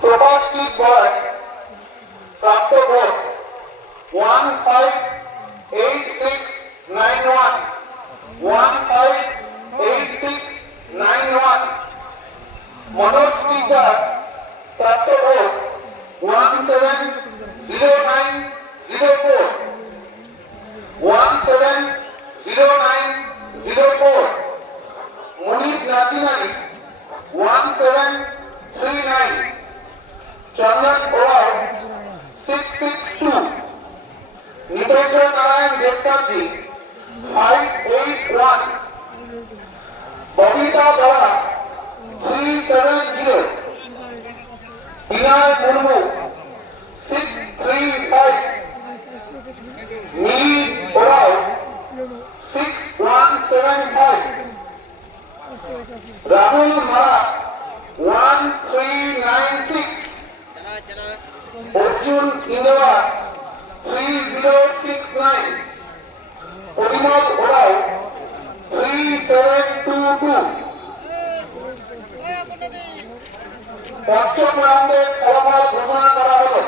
প্রভাসী বয় প্রাপ্ত vote one five eight six nine one one five eight six nine one Manoj Tika প্রাপ্ত vote one seven zero nine zero four one seven zero nine zero four Monir নাচিনানি one seven three nine Chandan Oraon six six two Nipendra Narayan দেবতাজি five eight one Babita Bora three seven zero Binoy Murmu six three five Mili Oraon six one seven five Rahul মারা one three nine six ইন্দোয়া three zero six nine Parimal Oraon three seven two two পঞ্চম রাউন্ডের ফলাফল ঘোষণা করা হলো।